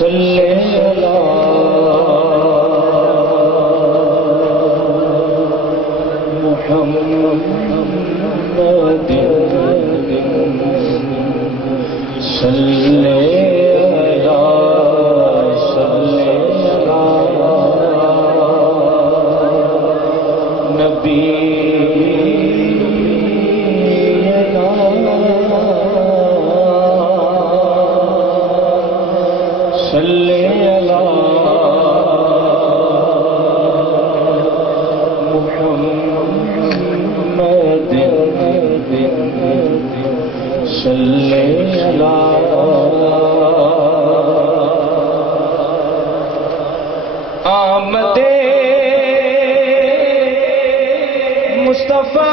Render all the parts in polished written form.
صلی محمد صلی نبی صلی محمد صلی آمد مصطفیٰ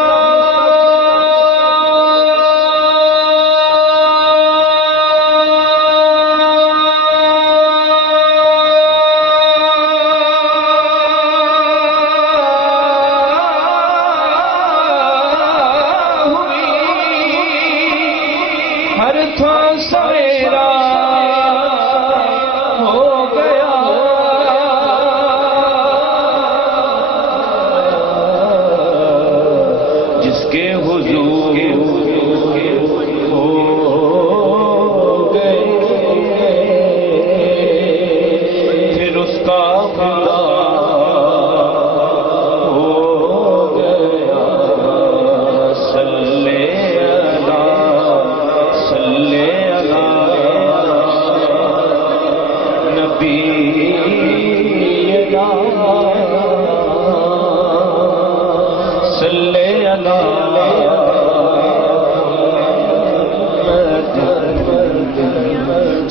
ہر تھا سویرا ہو گیا جس کے حضور ہو گئے پھر اس کا خدا ہو گیا صلی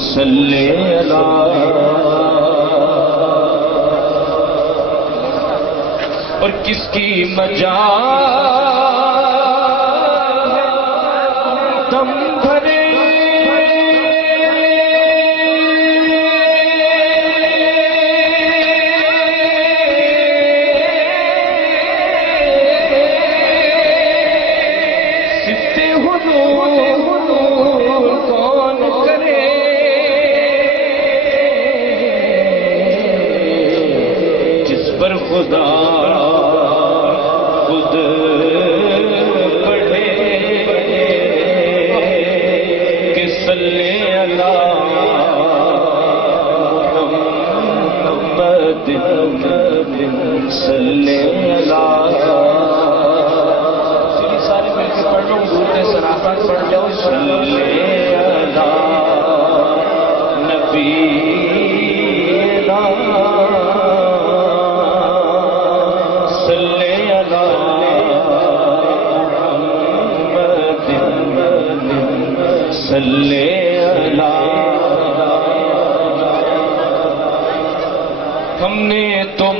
صلی اور کس کی مجال ہے دم بھرے سفتے حضور کون کرے پر خدا خود پڑھے کہ صلی محمد صلی سارے مل کے پڑھ لو بولتے صرافت پڑھ جاؤ صلی نبی صلی ہم نے تو